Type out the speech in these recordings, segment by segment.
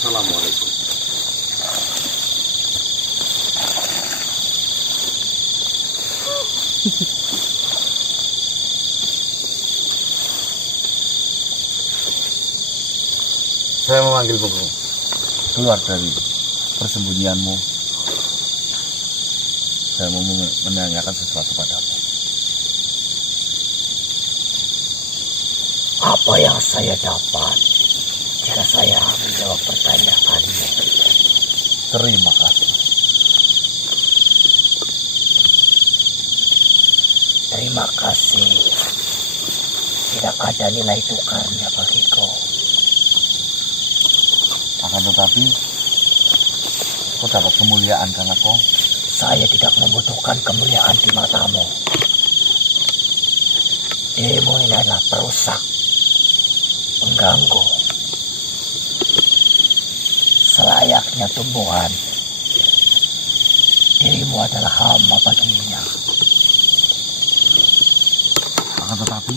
Assalamualaikum. Saya memanggilmu keluar dari persembunyianmu. Saya mau menanyakan sesuatu padamu. Apa yang saya dapat jika saya menjawab pertanyaanmu? Terima kasih. Terima kasih. Tidak ada nilai tukarnya bagiku. Akan tetapi, kau dapat kemuliaan karena kau. Saya tidak membutuhkan kemuliaan di matamu. Dirimu ini adalah perusak, pengganggu. Selayaknya tumbuhan, dirimu adalah hamba baginya. Akan tetapi,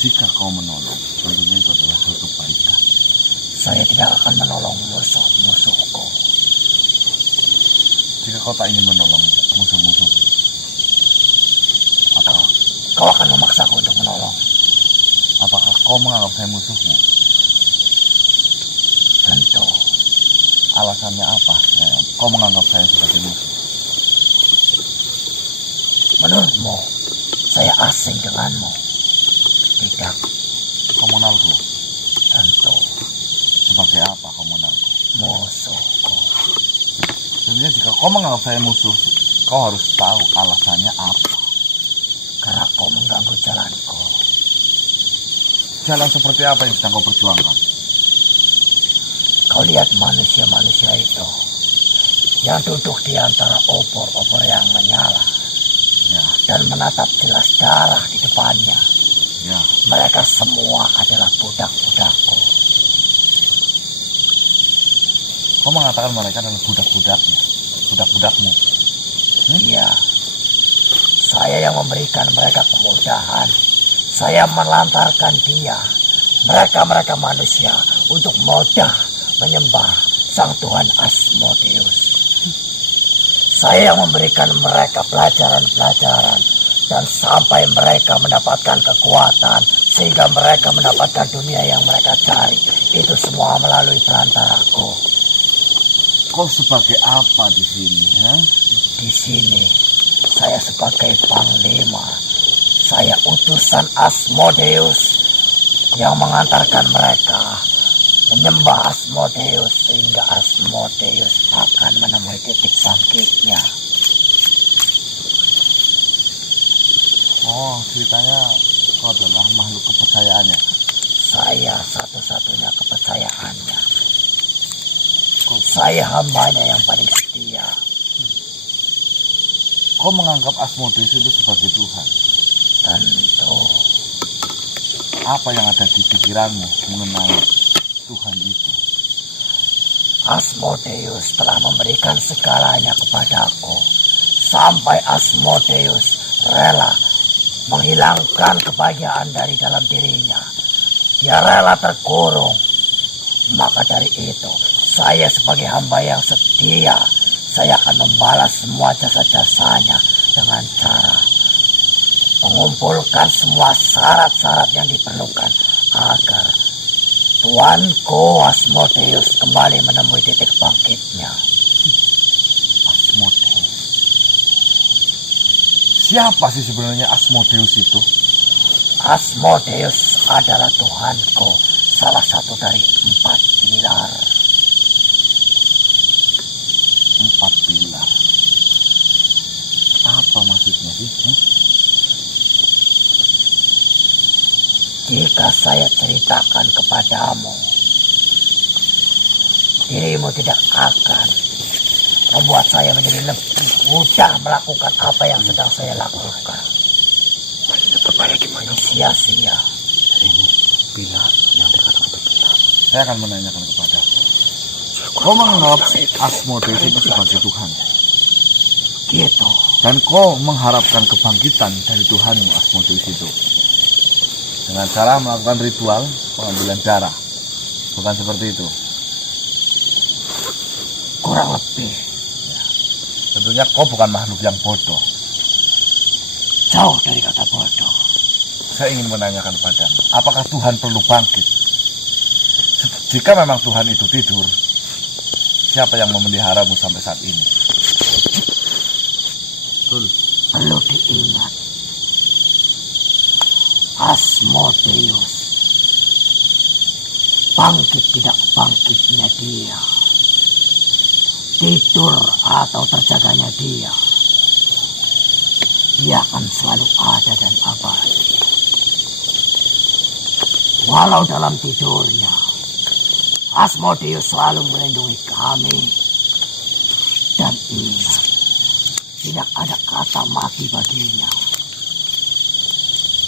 jika kau menolong, tentunya itu adalah hal kebaikan. Saya tidak akan menolong musuh-musuhku. Jika kau tak ingin menolong musuh-musuh, atau Kau akan memaksaku untuk menolong. apakah kau menganggap saya musuhmu? Tentu. Alasannya apa? Ya, kau menganggap saya sebagai musuh. Menurutmu, saya asing denganmu? Tidak. Kau mengenalku. Tentu. Sebagai apa kau mengenalku? Musuhku. Sebenarnya jika kau menganggap saya musuh, kau harus tahu alasannya apa. Karena kau mengganggu jalanku. Jalan seperti apa yang sedang kau perjuangkan? Kau lihat manusia-manusia itu yang duduk di antara obor-obor yang menyala Ya, dan menatap jelas darah di depannya. ya. Mereka semua adalah budak-budakku. Kau mengatakan mereka adalah budak-budaknya, budak-budakmu. Iya, saya yang memberikan mereka kemudahan. Saya melantarkan dia, mereka manusia, untuk mudah menyembah Sang Tuhan Asmodeus. Saya yang memberikan mereka pelajaran-pelajaran, dan sampai mereka mendapatkan kekuatan, sehingga mereka mendapatkan dunia yang mereka cari. Itu semua melalui perantaraku. Kau sebagai apa di sini? Ya? Di sini, saya sebagai panglima. Saya utusan Asmodeus yang mengantarkan mereka menyembah Asmodeus, sehingga Asmodeus akan menemui titik bangkitnya. Oh, ceritanya kau adalah makhluk kepercayaannya. Saya satu-satunya kepercayaannya. Saya hambanya yang paling setia. Kau menganggap Asmodeus itu sebagai Tuhan. Tentu. Apa yang ada di pikiranmu mengenai Tuhan itu? Asmodeus telah memberikan segalanya kepadaku. Sampai Asmodeus rela menghilangkan kebahagiaan dari dalam dirinya. Dia rela terkurung. Maka dari itu, saya sebagai hamba yang setia, saya akan membalas semua jasa-jasanya dengan cara mengumpulkan semua syarat-syarat yang diperlukan agar Tuanku Asmodeus kembali menemui titik bangkitnya. Asmodeus. Siapa sih sebenarnya Asmodeus itu? Asmodeus adalah Tuhanku, salah satu dari 4 pilar. 4 pilar. Apa maksudnya sih? Jika saya ceritakan kepadamu, dirimu tidak akan membuat saya menjadi lebih mudah melakukan apa yang sedang saya lakukan. Berbahaya gimana? Sia-sia. Bila yang dikatakan benar. Saya akan menanyakan kepada kau menganggap Asmodeus itu sebagai Tuhan. Gitu. Dan kau mengharapkan kebangkitan dari Tuhanmu Asmodeus itu dengan cara melakukan ritual pengambilan darah. Bukan seperti itu. Kurang lebih. Tentunya kau bukan makhluk yang bodoh. Jauh dari kata bodoh. Saya ingin menanyakan padamu, apakah Tuhan perlu bangkit? Jika memang Tuhan itu tidur, siapa yang memeliharamu sampai saat ini? Perlu diingat, Asmodeus, bangkit tidak bangkitnya dia, tidur atau terjaganya dia akan selalu ada dan abadi. Walau dalam tidurnya, Asmodeus selalu melindungi kami. Dan ingat, tidak ada kata mati baginya.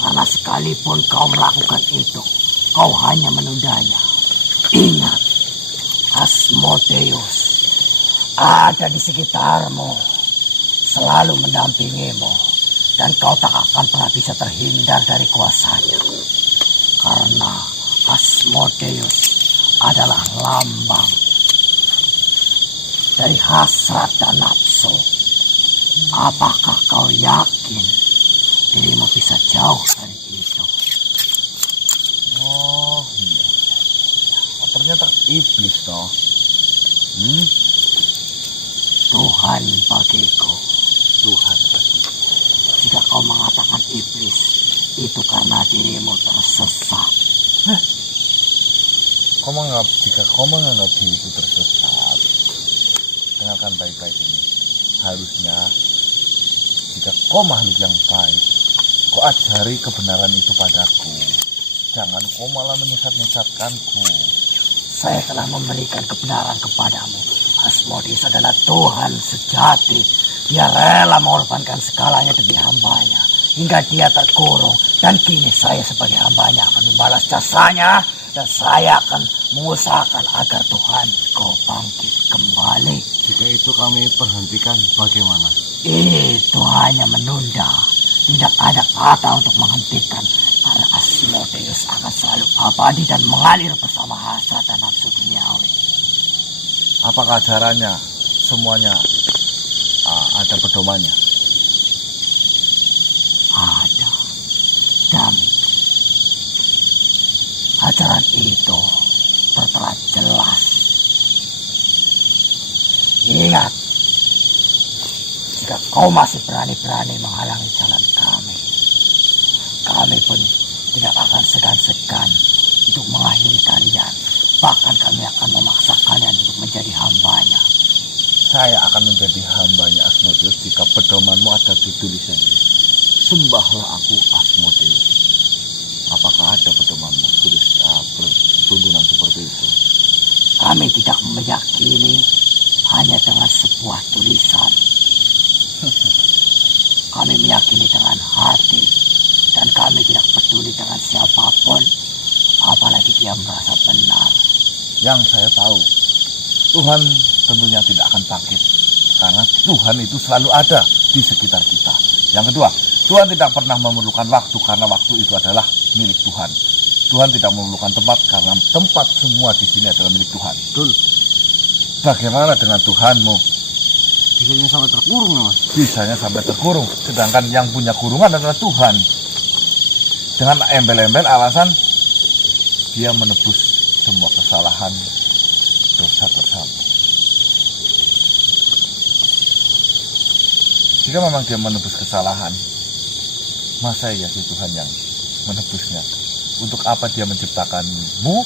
Karena sekalipun kau melakukan itu, kau hanya menundanya. Ingat, Asmodeus ada di sekitarmu, selalu mendampingimu, dan kau tak akan pernah bisa terhindar dari kuasanya. Karena Asmodeus adalah lambang dari hasrat dan nafsu. Apakah kau yakin dirimu bisa jauh dari itu? Oh iya. Oh, ternyata iblis toh. Tuhan bagiku. Tuhan. Jika kau mengatakan iblis, itu karena dirimu tersesat. Jika kau menganggap diriku tersesat, dengarkan baik-baik ini. Harusnya jika kau makhluk yang baik, kau ajari kebenaran itu padaku. Jangan kau malah menyesat-nyesatkanku. Saya telah memberikan kebenaran kepadamu. Asmodeus adalah Tuhan sejati. Dia rela mengorbankan segalanya demi hambanya, hingga dia terkurung. Dan kini saya sebagai hambanya akan membalas jasanya. Dan saya akan mengusahakan agar Tuhanku bangkit kembali. Jika itu kami perhentikan, bagaimana? Itu hanya menunda. Tidak ada kata untuk menghentikan. Karena Asmodeus akan selalu abadi dan mengalir bersama hasrat dan nafsu duniawi. Apakah ajarannya semuanya ada pedomannya? Ada. Dan ajaran itu tertera jelas. Ingat, jika kau masih berani-berani menghalangi jalan kami pun tidak akan segan-segan untuk mengakhiri kalian. Bahkan kami akan memaksa kalian untuk menjadi hambanya. Saya akan menjadi hambanya Asmodeus jika pedomanmu ada di tulisannya. Sembahlah aku Asmodeus. Apakah ada pedomanmu tuntunan seperti itu? Kami tidak meyakini hanya dengan sebuah tulisan. Kami meyakini dengan hati. Dan kami tidak peduli dengan siapapun. Apalagi dia merasa benar. Yang saya tahu, Tuhan tentunya tidak akan bangkit. Karena Tuhan itu selalu ada di sekitar kita. Yang kedua, Tuhan tidak pernah memerlukan waktu karena waktu itu adalah milik Tuhan. Tuhan tidak memerlukan tempat karena tempat semua di sini adalah milik Tuhan. Betul. Bagaimana dengan Tuhanmu? Bisanya sampai terkurung, Mas. Bisanya sampai terkurung. Sedangkan yang punya kurungan adalah Tuhan. Dengan embel-embel alasan dia menebus semua kesalahan dosa-dosamu. Jika memang dia menebus kesalahan, masa ya si Tuhan yang menebusnya? Untuk apa dia menciptakanmu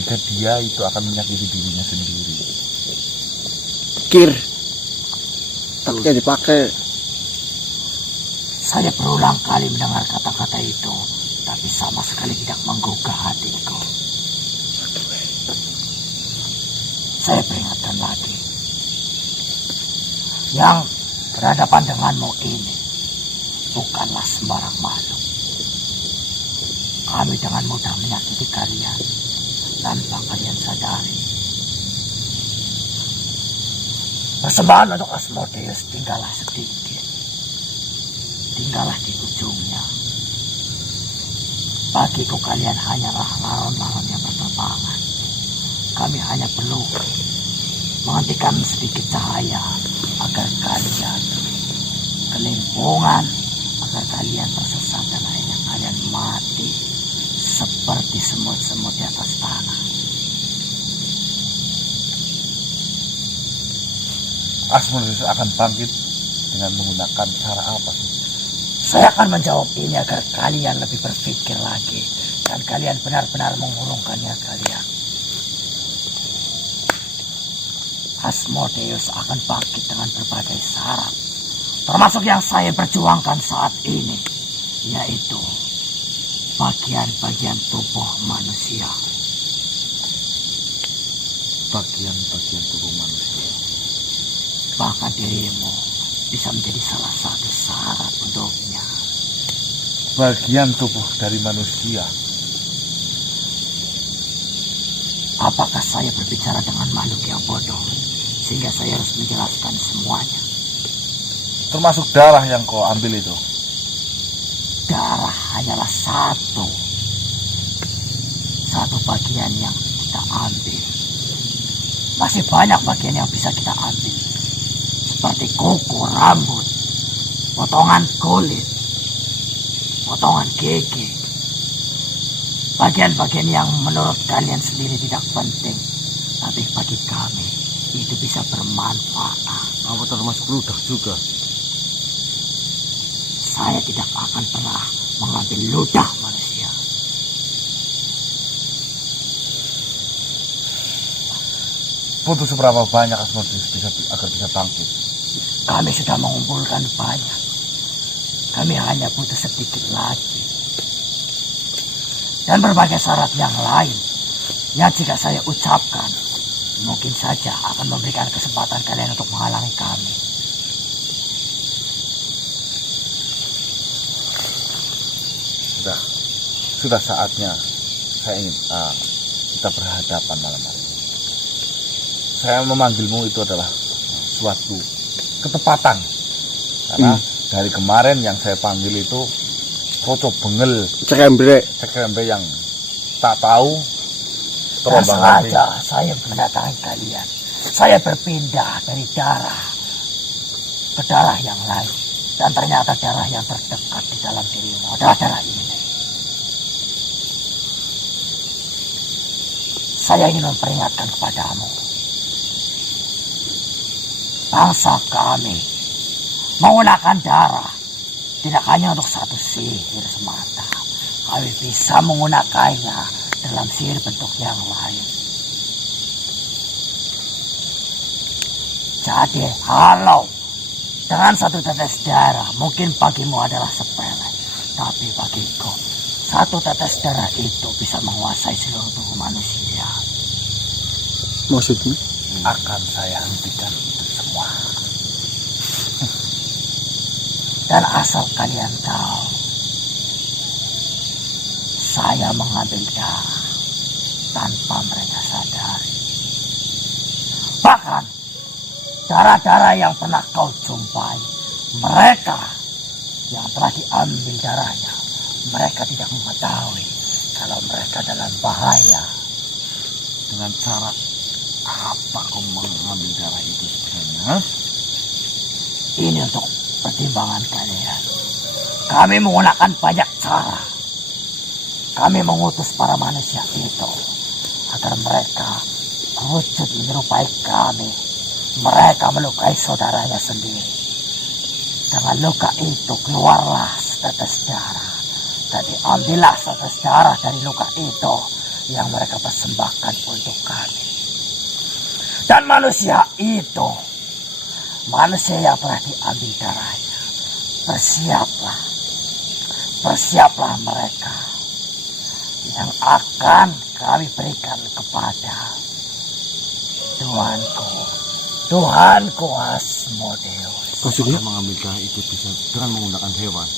jika dia itu akan menyakiti dirinya sendiri? Kir. Tapi dipakai. Saya berulang kali mendengar kata-kata itu, tapi sama sekali tidak menggugah hatiku. Saya peringatkan lagi, yang berhadapan denganmu ini bukanlah sembarang makhluk. Kami dengan mudah menyakiti kalian tanpa kalian sadari. Persembahan untuk Asmodeus tinggallah sedikit. Tinggallah di ujungnya. Bagiku kalian hanyalah laron-laron yang berterbangan. Kami hanya perlu menghentikan sedikit cahaya agar kalian kelimpungan, agar kalian tersesat dan akhirnya kalian mati seperti semut-semut di atas tanah. Asmodeus akan bangkit dengan menggunakan cara apa sih? Saya akan menjawab ini agar kalian lebih berpikir lagi dan kalian benar-benar mengurungkannya kalian. Asmodeus akan bangkit dengan berbagai syarat, termasuk yang saya perjuangkan saat ini, yaitu bagian-bagian tubuh manusia. Bagian-bagian tubuh manusia. Bahkan dirimu bisa menjadi salah satu syarat untuknya. Bagian tubuh dari manusia. Apakah saya berbicara dengan makhluk yang bodoh, sehingga saya harus menjelaskan semuanya? Termasuk darah yang kau ambil itu. Darah hanyalah satu bagian yang kita ambil. Masih banyak bagian yang bisa kita ambil, seperti kuku, rambut, potongan kulit, potongan gigi, bagian-bagian yang menurut kalian sendiri tidak penting, tapi bagi kami itu bisa bermanfaat. Apa termasuk ludah juga? Saya tidak akan pernah mengambil ludah manusia. Butuh seberapa banyak Asmodeus agar bisa bangkit? Kami sudah mengumpulkan banyak. Kami hanya butuh sedikit lagi. Dan berbagai syarat yang lain, yang jika saya ucapkan, mungkin saja akan memberikan kesempatan kalian untuk menghalangi kami. Sudah saatnya saya ingin kita berhadapan malam hari. Saya memanggilmu itu adalah suatu ketepatan. Karena dari kemarin yang saya panggil itu kocok bengel, cekembre yang tak tahu Dan terombang sengaja saya mendatangi kalian. Saya berpindah dari darah ke darah yang lain. Dan ternyata darah yang terdekat di dalam dirimu adalah darah ini. Saya ingin memperingatkan kepadamu. Bangsa kami menggunakan darah tidak hanya untuk satu sihir semata. Kami bisa menggunakannya dalam sihir bentuk yang lain. Jadi halau dengan satu tetes darah mungkin bagimu adalah sepele. Tapi bagiku satu tetes darah itu bisa menguasai seluruh tubuh manusia. Maksudnya? akan saya hentikan itu semua. Dan asal kalian tahu, saya mengambil darah tanpa mereka sadari. Bahkan darah-darah yang pernah kau jumpai, mereka yang telah diambil darahnya, mereka tidak mengetahui kalau mereka dalam bahaya. Dengan cara apa kau mengambil darah itu sebenarnya? Ini untuk pertimbangan kalian. Kami menggunakan banyak cara. Kami mengutus para manusia itu agar mereka wujud menyerupai kami. Mereka melukai saudaranya sendiri. Dengan luka itu keluarlah setetes darah. Dan diambillah setetes darah dari luka itu yang mereka persembahkan untuk kami. Dan manusia itu, manusia yang telah diambil darahnya, Bersiaplah mereka yang akan kami berikan kepada Tuhanku Asmodeus. Maksudnya mengambilkah itu bisa dengan menggunakan hewan?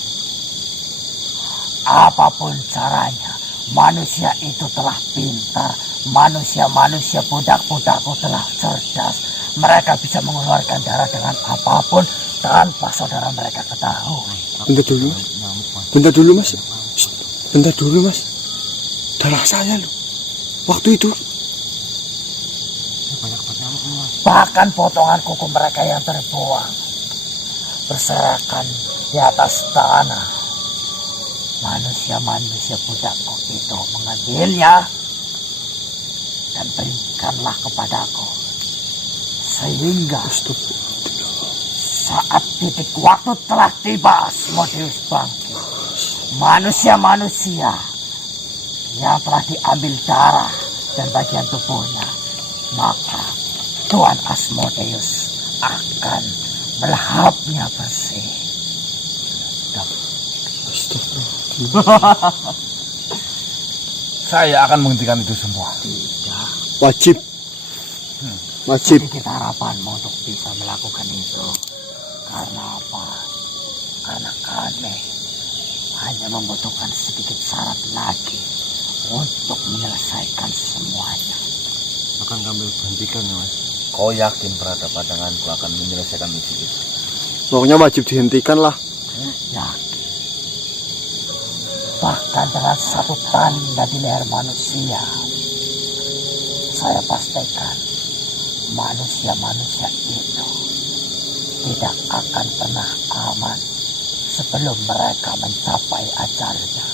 Apapun caranya, manusia itu telah pintar. Manusia budak-budakku telah cerdas. Mereka bisa mengeluarkan darah dengan apapun tanpa saudara mereka ketahui. Bentar dulu mas. Bentar dulu mas. Darah saya loh. Waktu itu. Bahkan potongan kuku mereka yang terbuang berserakan di atas tanah. Manusia budakku itu mengambilnya dan berikanlah kepadaku. Sehingga saat titik waktu telah tiba, Asmodeus bangkit. Manusia yang telah diambil darah dan bagian tubuhnya, maka Tuan Asmodeus akan melahapnya bersih. Saya akan menghentikan itu semua. Wajib. Sedikit harapanmu untuk bisa melakukan itu. Karena apa? Karena kami hanya membutuhkan sedikit syarat lagi untuk menyelesaikan semuanya. Akan kami hentikan ya mas. Kau yakin berada padanganku akan menyelesaikan misi itu? Pokoknya wajib dihentikan lah. Yakin. Bahkan dengan satu tanda di leher manusia, saya pastikan manusia itu tidak akan pernah aman sebelum mereka mencapai ajalnya.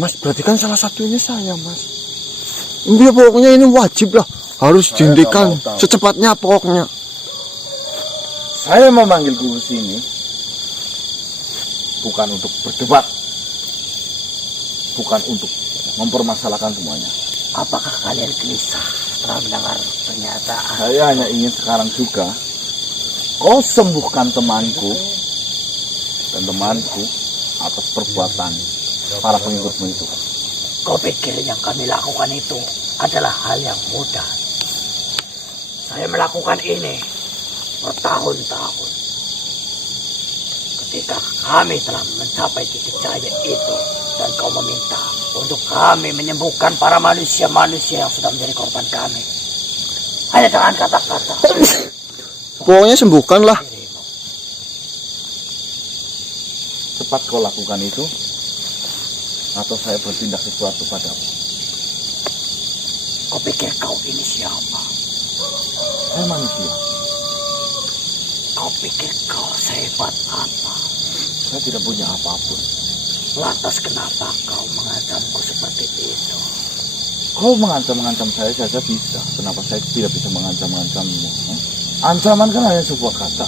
Mas berarti kan salah satunya saya mas. Ya, pokoknya ini wajib lah. Harus dihentikan secepatnya pokoknya. Saya memanggilku ke sini bukan untuk berdebat, bukan untuk mempermasalahkan semuanya. Apakah kalian gelisah setelah mendengar pernyataan? Saya hanya ingin sekarang juga kau sembuhkan temanku dan temanku atas perbuatan para pengikutmu itu. Kau pikir yang kami lakukan itu adalah hal yang mudah? Saya melakukan ini bertahun-tahun. Ketika kami telah mencapai titik cahaya itu dan kau meminta untuk kami menyembuhkan para manusia yang sudah menjadi korban kami, hanya dengan kata-kata. Pokoknya sembuhkanlah. Cepat kau lakukan itu, atau saya bertindak sesuatu padamu. Kau pikir kau ini siapa? Saya manusia. Kau pikir kau sehebat apa? Saya tidak punya apapun. Lantas kenapa kau mengancamku seperti itu? Kau mengancam saya saja bisa. Kenapa saya tidak bisa mengancammu? Ancaman kan hanya sebuah kata.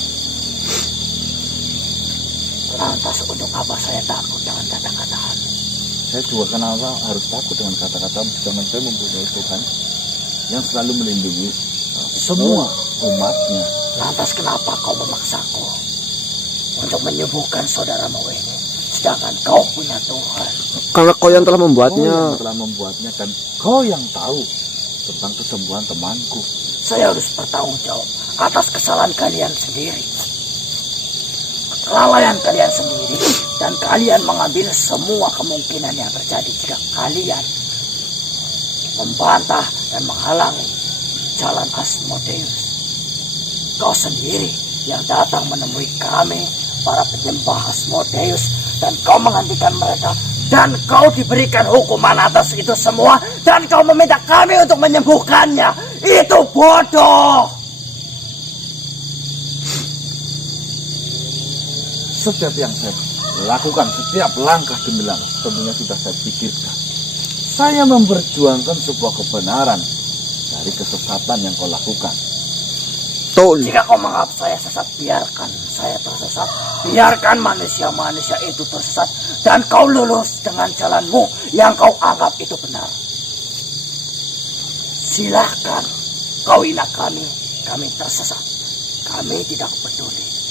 Lantas untuk apa saya takut dengan kata-katamu? Saya juga kenapa harus takut dengan kata-katamu, sedangkan saya mempunyai Tuhan yang selalu melindungi semua umatnya. Lantas kenapa kau memaksaku untuk menyembuhkan saudaramu ini, sedangkan kau punya Tuhan? Karena kau yang telah Kau membuatnya. yang telah membuatnya dan kau yang tahu tentang kesembuhan temanku. Saya harus bertanggung jawab atas kesalahan kalian sendiri. Kelalaian kalian sendiri, dan kalian mengambil semua kemungkinan yang terjadi jika kalian membantah dan menghalangi jalan Asmodeus. Kau sendiri yang datang menemui kami, para penyembah Asmodeus, dan kau menghentikan mereka, dan kau diberikan hukuman atas itu semua, dan kau meminta kami untuk menyembuhkannya. Itu bodoh. Setiap yang saya lakukan, setiap langkah demi langkah, tentunya sudah saya pikirkan. Saya memperjuangkan sebuah kebenaran dari kesesatan yang kau lakukan. Betul. Jika kau menganggap saya sesat, biarkan saya tersesat. Biarkan manusia-manusia itu tersesat, dan kau lulus dengan jalanmu yang kau anggap itu benar. Silahkan kau hina kami tersesat. Kami tidak peduli.